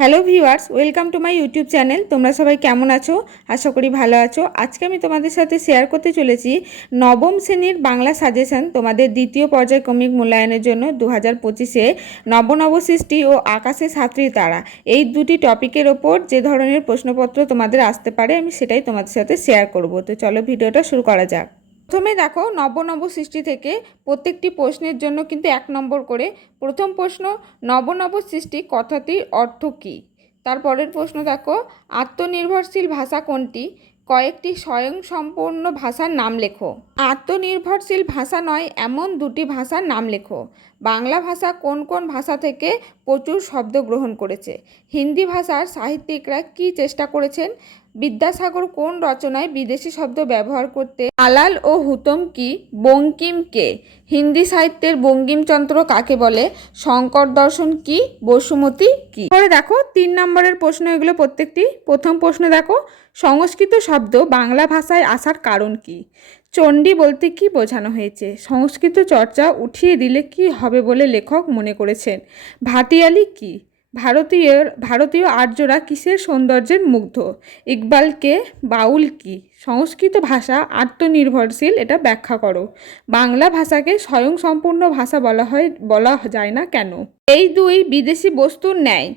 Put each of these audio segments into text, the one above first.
Hello viewers, welcome to my YouTube channel. তোমরা সবাই কেমন আছো? আশা করি ভালো আছো। আজকে আমি তোমাদের সাথে শেয়ার করতে চলেছি নবম শ্রেণীর বাংলা সাজেশন তোমাদের দ্বিতীয় পর্যায়ক্রমিক মূল্যায়নের জন্য 2025-এ নব সৃষ্টি ও আকাশে সাতটি তারা, এই দুটি টপিকের ওপর যে ধরনের প্রশ্নপত্র তোমাদের আসতে পারে আমি সেটাই তোমাদের সাথে শেয়ার করব। তো চলো ভিডিওটা শুরু করা যাক। প্রথমে দেখো নব সৃষ্টি থেকে প্রত্যেকটি প্রশ্নের জন্য কিন্তু 1 নম্বর করে। প্রথম প্রশ্ন, নব সৃষ্টি কথাটির অর্থ কী? তারপরের প্রশ্ন দেখো, আত্মনির্ভরশীল ভাষা কোনটি? কয়েকটি স্বয়ংসম্পূর্ণ ভাষার নাম লেখো। আত্মনির্ভরশীল ভাষা নয় এমন দুটি ভাষার নাম লেখো। বাংলা ভাষা কোন কোন ভাষা থেকে প্রচুর শব্দ গ্রহণ করেছে? হিন্দি ভাষার সাহিত্যিকরা কি চেষ্টা করেছেন? বিদ্যাসাগর কোন রচনায় বিদেশি শব্দ ব্যবহার করতে আলাল ও হুতম কি? বঙ্কিম কে? হিন্দি সাহিত্যের বঙ্কিমচন্দ্র কাকে বলে? শঙ্কর দর্শন কি? বসুমতী কি? পরে দেখো 3 নম্বরের প্রশ্ন এগুলো প্রত্যেকটি। প্রথম প্রশ্ন দেখো, সংস্কৃত শব্দ বাংলা ভাষায় আসার কারণ কি? চণ্ডী বলতে কি বোঝানো হয়েছে? সংস্কৃত চর্চা উঠিয়ে দিলে কি হবে বলে লেখক মনে করেছেন? ভাটিয়ালি কি? ভারতীয় আর্যরা কিসের সৌন্দর্যের মুগ্ধ? ইকবালকে বাউল কি? সংস্কৃত ভাষা আত্মনির্ভরশীল, এটা ব্যাখ্যা করো। বাংলা ভাষাকে স্বয়ংসম্পূর্ণ ভাষা বলা যায় না কেন? এই দুই বিদেশি বস্তুর ন্যায়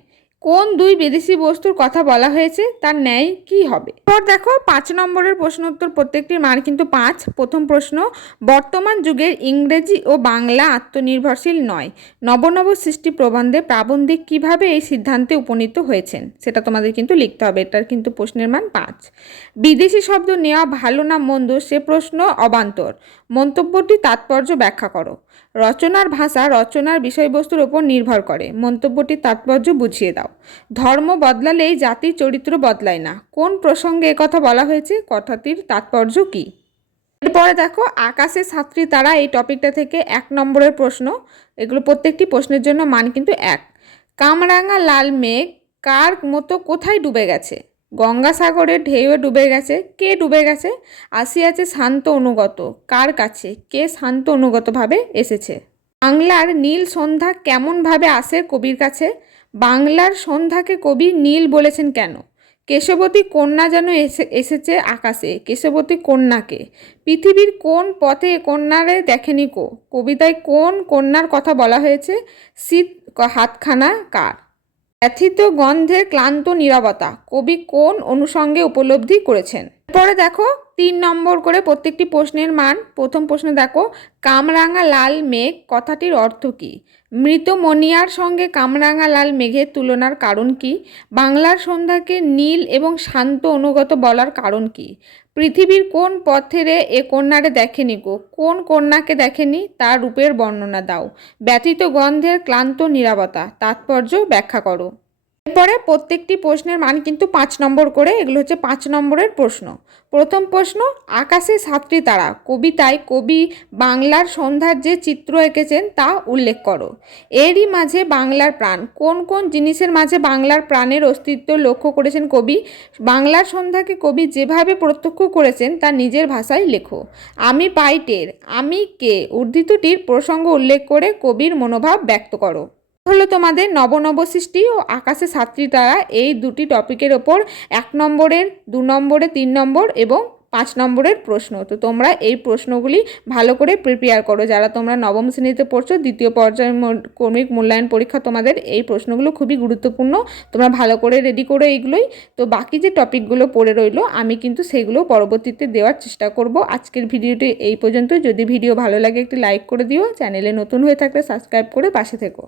কোন দুই বিদেশি বস্তুর কথা বলা হয়েছে? তার ন্যায় কি হবে? এরপর দেখো 5 নম্বরের প্রশ্ন উত্তর প্রত্যেকটির মান কিন্তু 5। প্রথম প্রশ্ন, বর্তমান যুগের ইংরেজি ও বাংলা আত্মনির্ভরশীল নয়। নব সৃষ্টি প্রবন্ধে প্রাবন্ধিক কিভাবে এই সিদ্ধান্তে উপনীত হয়েছেন সেটা তোমাদের কিন্তু লিখতে হবে। এটার কিন্তু প্রশ্নের মান 5। বিদেশি শব্দ নেওয়া ভালো না মন্দ সে প্রশ্ন অবান্তর। মন্তব্যটি তাৎপর্য ব্যাখ্যা করো। রচনার ভাষা রচনার বিষয়বস্তুর উপর নির্ভর করে। মন্তব্যটির তাৎপর্য বুঝিয়ে দাও। ধর্ম বদলালেই জাতির চরিত্র বদলায় না। কোন প্রসঙ্গে একথা বলা হয়েছে? কথাটির তাৎপর্য কী? এরপরে দেখো আকাশে সাতটি তারা, এই টপিকটা থেকে 1 নম্বরের প্রশ্ন। এগুলো প্রত্যেকটি প্রশ্নের জন্য মান কিন্তু 1। কামরাঙা লাল মেঘ কার মতো কোথায় ডুবে গেছে? গঙ্গাসাগরের ঢেউয়ে ডুবে গেছে। কে ডুবে গেছে? আসিয়াছে শান্ত অনুগত। কার কাছে? কে শান্ত অনুগতভাবে এসেছে? বাংলার নীল সন্ধ্যা কেমনভাবে আসে কবির কাছে? বাংলার সন্ধ্যাকে কবি নীল বলেছেন কেন? কেশবতী কন্যা যেন এসেছে আকাশে। কেশবতী কন্যাকে? পৃথিবীর কোন পথে কন্যারে দেখেনি কো? কবিতায় কোন কন্যার কথা বলা হয়েছে? শীত হাতখানা কার? ব্যথিত গন্ধের ক্লান্ত নীরবতা কবি কোন অনুষঙ্গে উপলব্ধি করেছেন? পরে দেখো 3 নম্বর করে প্রত্যেকটি প্রশ্নের মান। প্রথম প্রশ্ন দেখো, কামরাঙা লাল মেঘ কথাটির অর্থ কী? মৃত মনিয়ার সঙ্গে কামরাঙা লাল মেঘের তুলনার কারণ কি? বাংলার সন্ধ্যাকে নীল এবং শান্ত অনুগত বলার কারণ কি? পৃথিবীর কোন পথেরে এ কন্যারে দেখেনি গো? কোন কন্যাকে দেখেনি? তার রূপের বর্ণনা দাও। ব্যথিত গন্ধের ক্লান্ত নীরবতা, তাৎপর্য ব্যাখ্যা করো। এরপরে প্রত্যেকটি প্রশ্নের মান কিন্তু 5 নম্বর করে। এগুলো হচ্ছে 5 নম্বরের প্রশ্ন। প্রথম প্রশ্ন, আকাশে সাতটি তারা কবিতায় কবি বাংলার সন্ধ্যার যে চিত্র এঁকেছেন তা উল্লেখ করো। এরই মাঝে বাংলার প্রাণ কোন কোন জিনিসের মাঝে বাংলার প্রাণের অস্তিত্ব লক্ষ্য করেছেন কবি? বাংলার সন্ধ্যাকে কবি যেভাবে প্রত্যক্ষ করেছেন তা নিজের ভাষায় লেখো। আমি পাই টের, আমি কে উদ্ধৃতটির প্রসঙ্গ উল্লেখ করে কবির মনোভাব ব্যক্ত করো। হলো তোমাদের নব সৃষ্টি ও আকাশে সাতটি তারা, এই দুটি টপিকের ওপর 1 নম্বরের, 2 নম্বরের, 3 নম্বর এবং 5 নম্বরের প্রশ্ন। তো তোমরা এই প্রশ্নগুলি ভালো করে প্রিপেয়ার করো। যারা তোমরা নবম শ্রেণীতে পড়ছো, দ্বিতীয় পর্যায়ক্রমিক মূল্যায়ন পরীক্ষা তোমাদের এই প্রশ্নগুলো খুবই গুরুত্বপূর্ণ। তোমরা ভালো করে রেডি করো এইগুলোই। তো বাকি যে টপিকগুলো পড়ে রইলো আমি কিন্তু সেগুলো পরবর্তীতে দেওয়ার চেষ্টা করব। আজকের ভিডিওটি এই পর্যন্ত। যদি ভিডিও ভালো লাগে একটি লাইক করে দিও। চ্যানেলে নতুন হয়ে থাকলে সাবস্ক্রাইব করে পাশে থেকো।